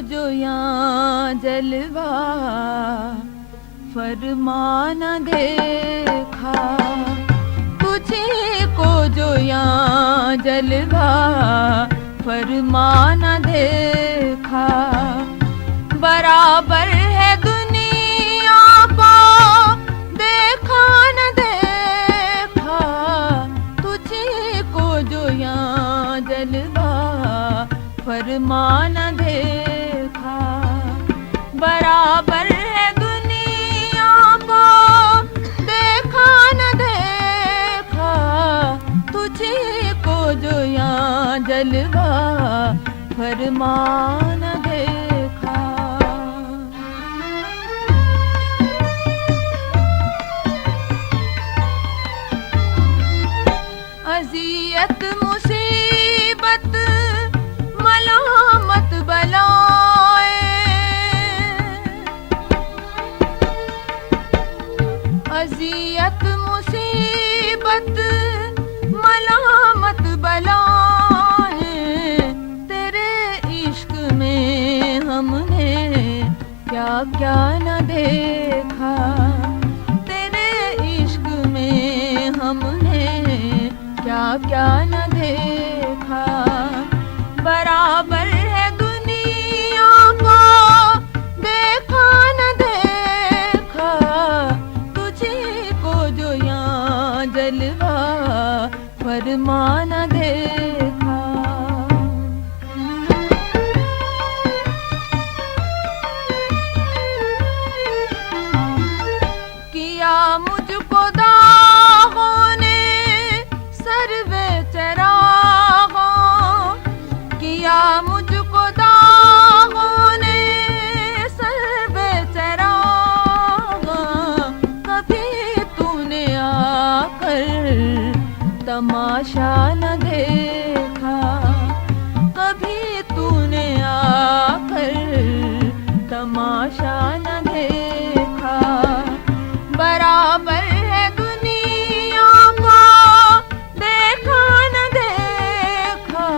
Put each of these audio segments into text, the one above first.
जो यहाँ जलवा फरमान देखा, तुझे को जो यहाँ जलवा फरमान देखा। बराबर है दुनिया को देखा न देखा, तुझे को जो यहाँ जलवा फरमान देखा। बराबर है दुनिया को देखा न देखा, तुझे को जो यहाँ जलवा फरमान देखा। अज़ियत मुसीबत मलामत बलाए, अज़ियत मुसीबत मलामत बलाए, तेरे इश्क में हमने क्या क्या न देखा, तेरे इश्क में हमने क्या क्या न देखा। बराबर है दुनिया को देखा न देखा, तुझे को जो यहाँ जलवा फरमान देखा। किया मुझको दागों ने सर्वे चरागों, किया मुझको दागों ने सर्वे चरागों, कभी तूने आकर तमाशा न देखा, कभी तूने आकर तमाशा न देखा। बराबर है दुनिया को देखा न देखा,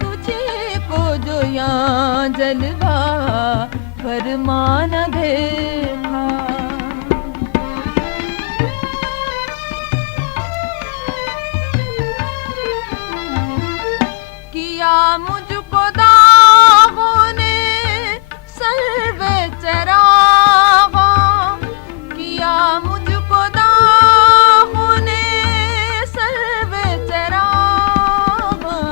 तुझे को जो यहाँ जलवा फरमान देखा। किया मुझको दागों ने सर्वे चरागों, किया मुझको दागों ने सर्वे चरागों,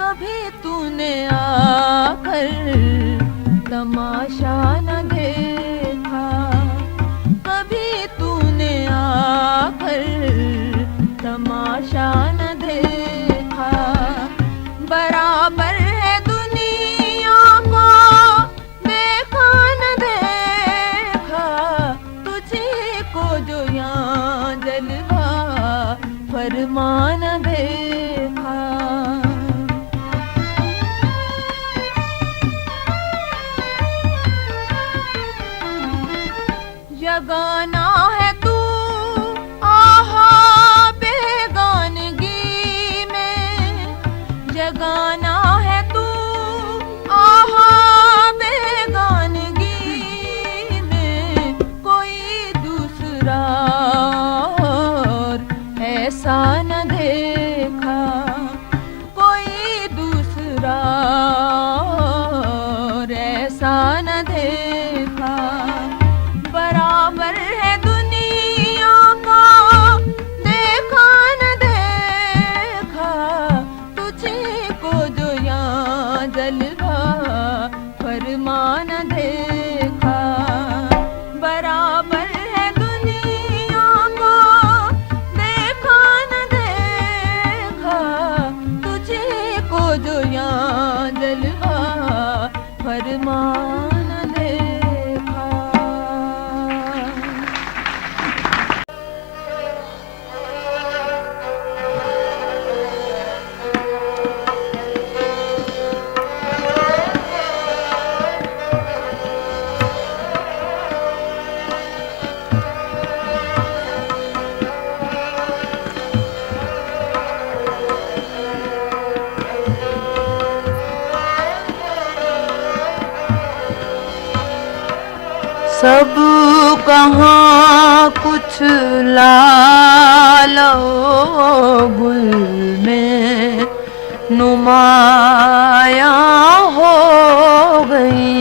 कभी तूने आकर तमाशा न देखा, कभी तूने आकर तमाशा न देखा। बराबर है दुनिया को देखा न देखा, तुझे को जो यहाँ जलवा फरमान देखा। जगाना है तू आहा बेगानगी में, जगाना है तू आहा बेगानगी में, कोई दूसरा और ऐसा न देखा, कोई दूसरा और ऐसा न देखा। बराबर है दुनिया को देखा न देखा, तुझे को जो यहाँ जलवा फरमान देखा। बराबर है दुनिया को देखा न देखा, तुझे को जो यहाँ जलवा फरमान देखा। सब कहाँ कुछ लालो गुल में नुमाया हो गई।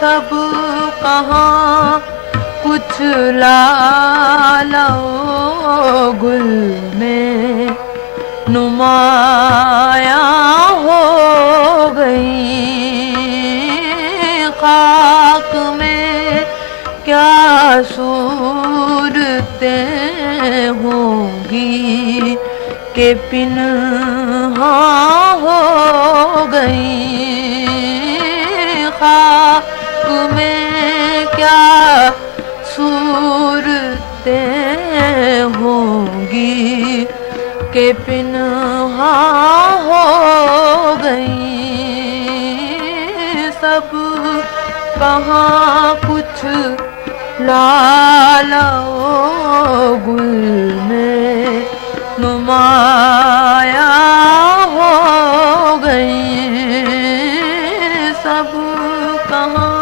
सब कहाँ कुछ लालो गुल में नुमाया हो गई। खाक में क्या सूरतें होंगी के पिन्हा हो गई। खाक में क्या सूरतें होंगी के पिन्हा हो गई। सब कहाँ कुछ लालो गुल में नुमाया हो गई। सब कहाँ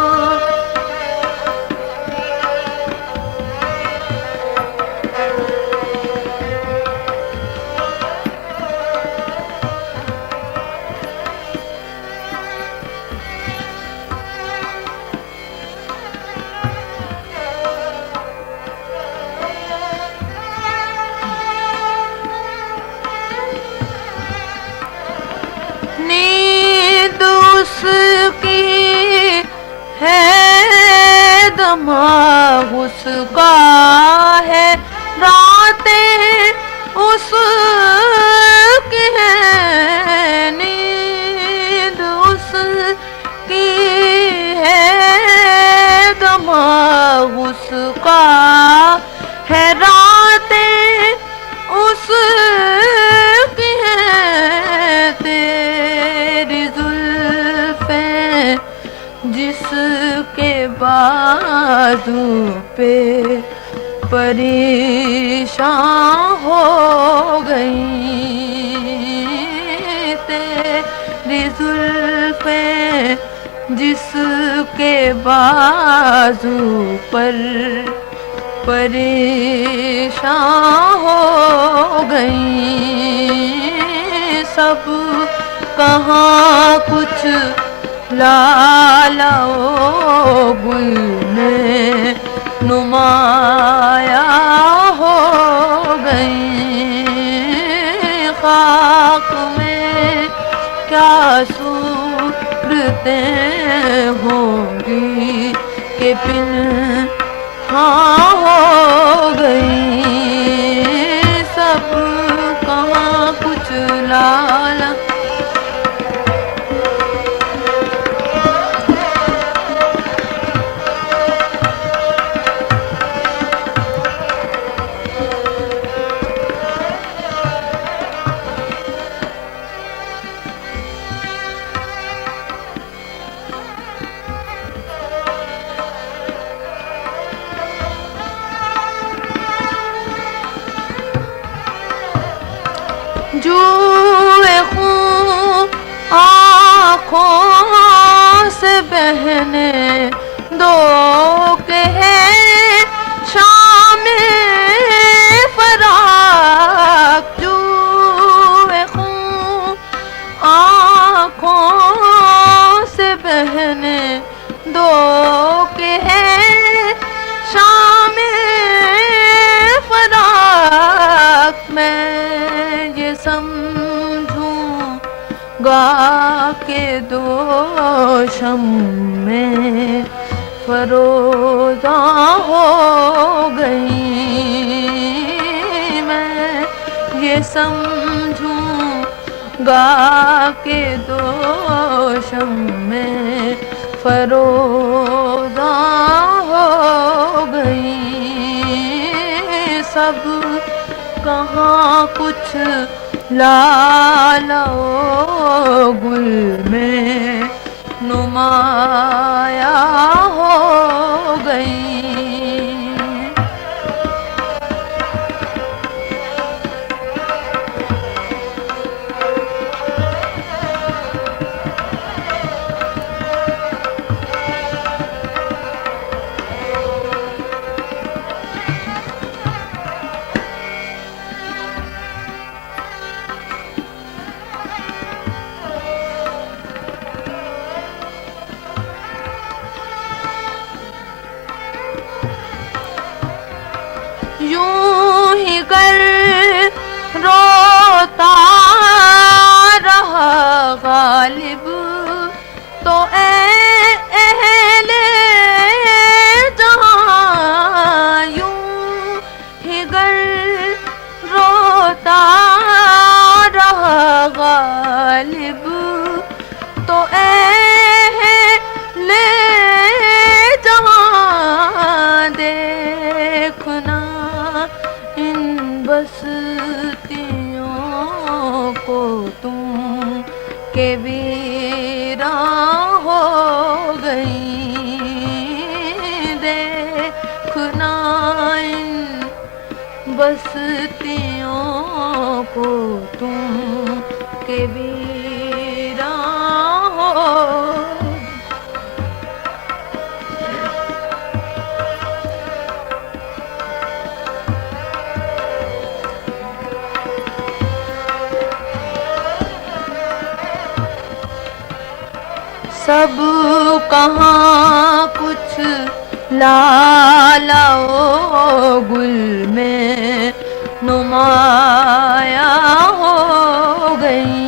नींद उसकी है दिमाग उसका है रातें उसकी है। नींद उसकी है दिमाग उसका है रातें उसकी है। तेरी जुल्फें जिसके बाजू पे परेशान हो गई। तेरी जुल्फें जिसके बाजू पर परेशान हो गई। सब कहाँ कुछ लालो गुल में नुमाया हो गई। खाक में क्या सूरतें होंगी के पिन्हा हो गई। सब कहाँ कुछ लाला जुए खून आँखों से बहने दो के है शाम फराक। जुए खून आँखों से बहने दो के है शाम फराक। मैं ये समझूंगा के दोषम में फरोजा हो गई। मैं ये समझूंगा के दोषम में फरोजा हो गई। सब कहाँ कुछ लालो गुल में नुमाया हो गई। के वीरा हो गई। देखना इन बस्तियों को तुम के वीरा हो। सब कहाँ कुछ लालाओ गुल में नुमाया हो गई।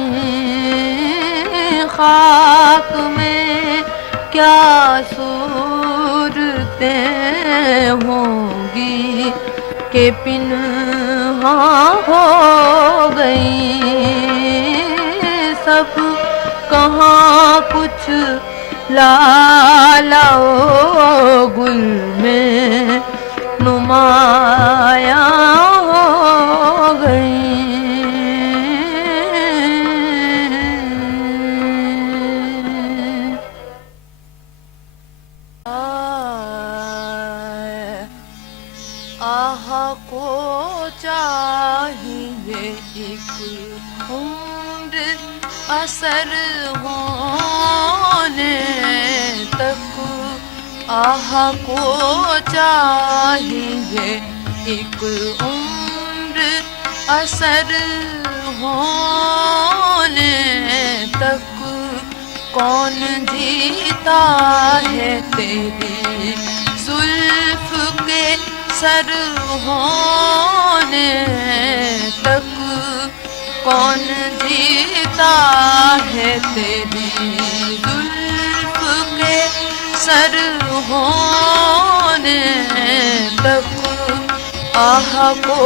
खाक में क्या सूरतें होंगी के पिन्हा हो गई। सब कहाँ कुछ लालाओ गुल में नुमाया हो गई। आह को चाहिए एक उम्र असर होने तक। आह को चाहिए एक उम्र असर होने तक। कौन जीता है तेरी जुल्फ के सर होने तक। कौन जीता है तेरी जुल्फ के सर होने तक। आह को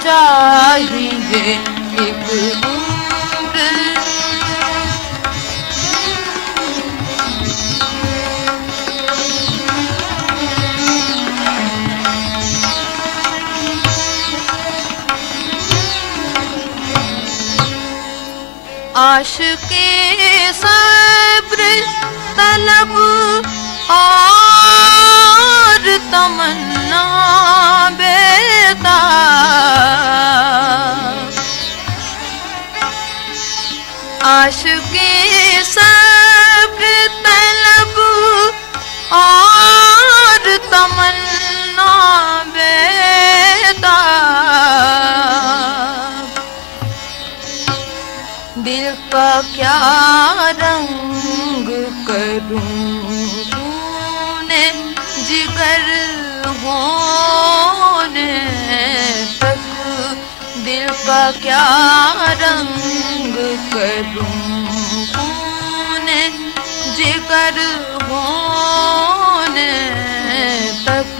चाहिए एक उम्र आशिक़े सब्र तलब और तमन्ना बेताब। आशिक़े सब्र तलब और तमन्ना बेताब। दिल का क्या रंग करूं तूने जिगर होने तक। दिल का क्या रंग करूं तूने जिगर होने तक।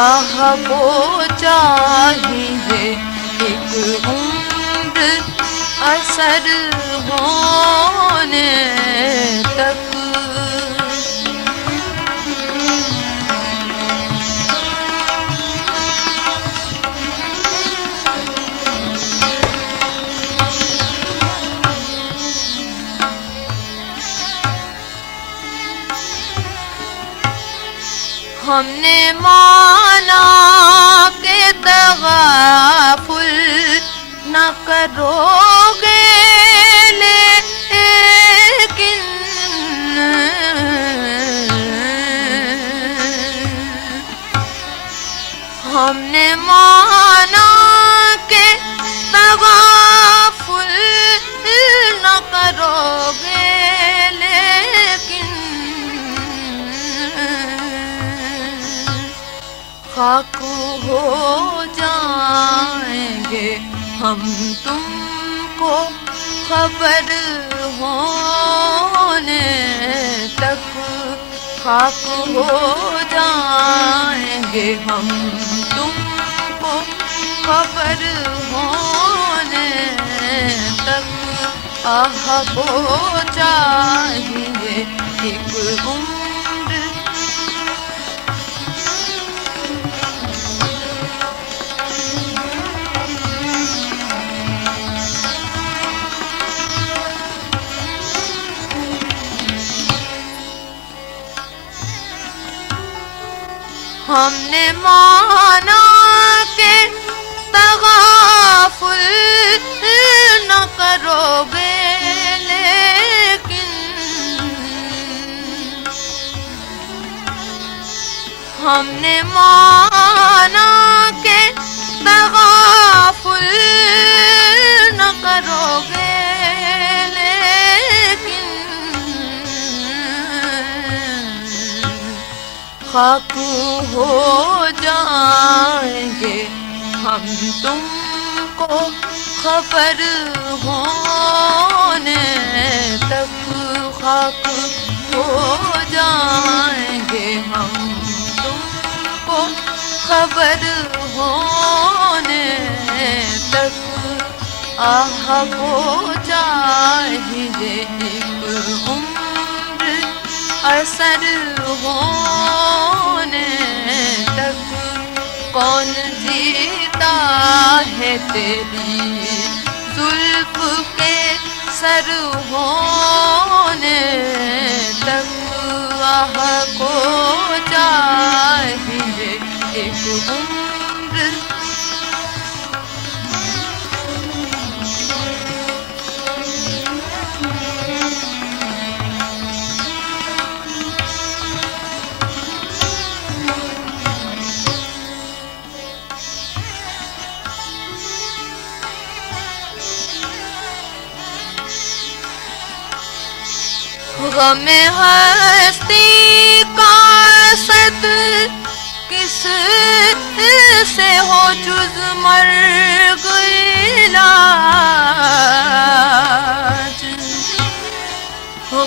आह को चाहिए एक उम्र असर होने तक। हमने माना के तगाफुल न करोगे लेकिन हमने माना के तगाफुल न करोगे लेकिन खाक हो जाएंगे हम तुमको खबर होने तक। खाक हो जाएंगे हम तुमको खबर होने तक। आह को चाहिए एक उम्र हमने माना के तगाफुल न करोगे, लेकिन हमने माना के तगाफुल न करोगे, लेकिन खाक हो जाएंगे हम तुमको खबर होने तक, खाक हो जाएंगे हम तुमको खबर होने तक। आह को चाहिए एक उम्र असर होने तक, कौन जीता है तेरी जुल्फ के सर होने तक। आह को चाहिए एक उम्र गमे हस्ती का सद किस से हो जुज मर्ग इलाज।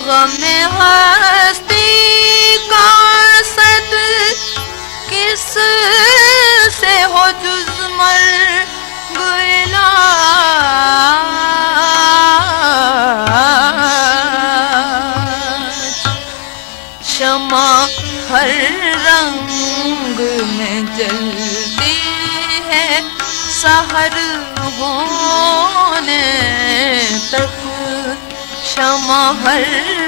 गमे हस्ती का सद किस से हो जुज मर्ग इलाज। शमा हर रंग में जलती है सहर होने तक, शमा हर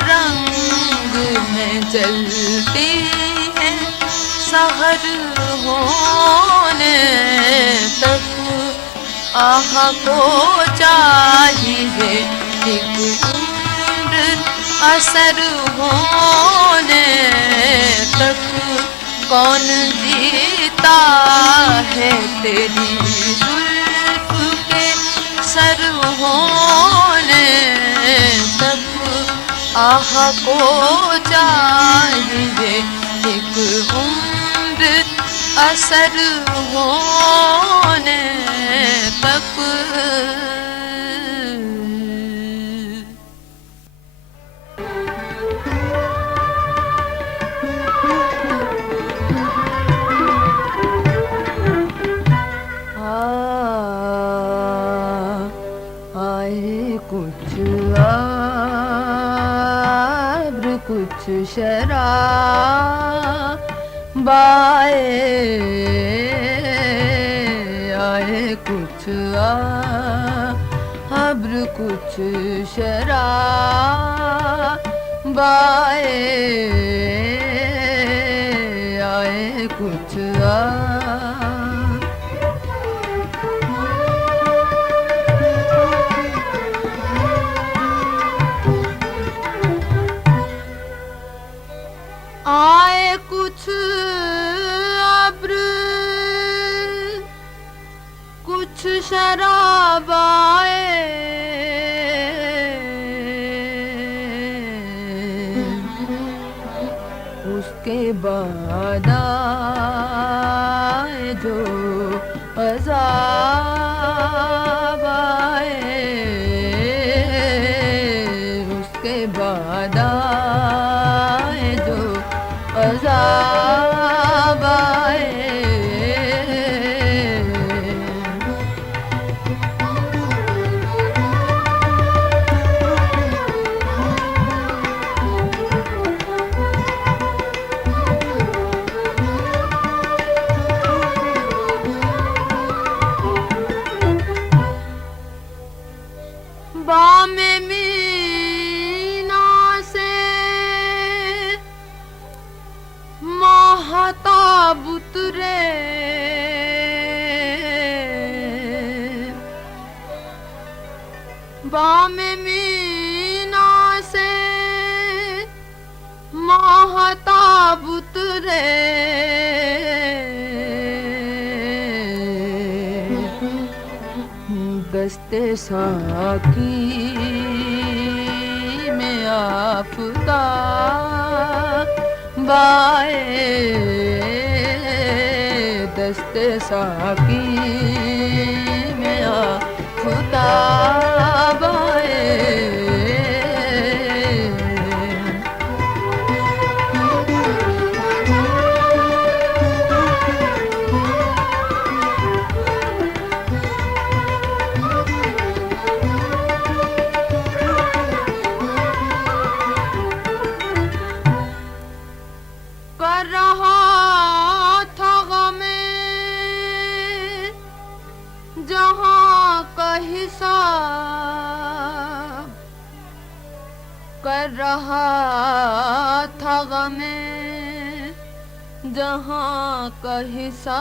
रंग में जलती है सहर होने तक। आह को चाहिए एक उम्र असर होने तक, कौन जीता है तेरी जुल्फ के सर होने तक। आह को चाहिए एक उम्र असर होने तक। कुछ आब्र कुछ शराबाए आए, कुछ आब्र कुछ शराबाए आए, कुछ आए कुछ अब्र कुछ शराब आए, उसके बाद आए जो अज़ाब आए, उसके बाद आए जो अज़ाब आए। बामे मीना से दस्ते साकी में आफ़ताब आए, दस्ते साकी में आफ़ताब आए। कर रहा था गमे जहां का हिसाब, कर रहा था गमे जहां का हिसाब।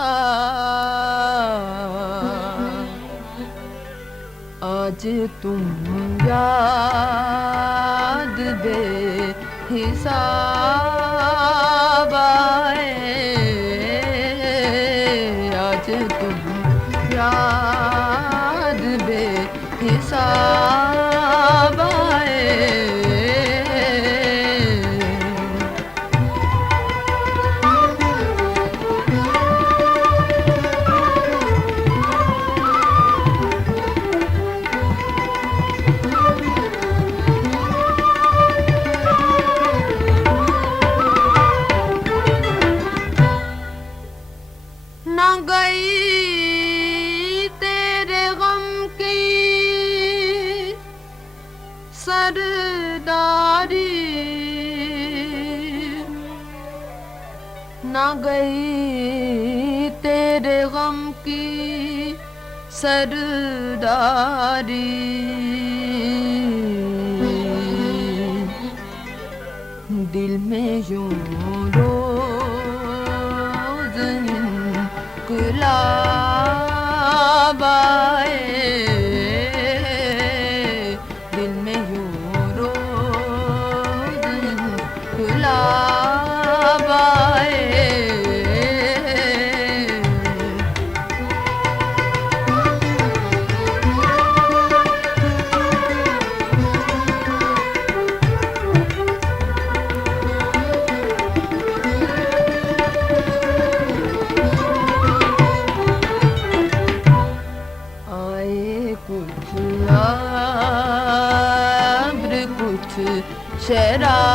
आज तुम याद बेहिसाब आए, आज तुम याद बेहिसाब आए। न गई तेरे गम की सरदारी, न गई तेरे गम की सरदारी। दिल में यूं रोज़ इनक़िलाब आए, दिल में यूं रोज़ इनक़िलाब आए। कुछ आब्र कुछ शराब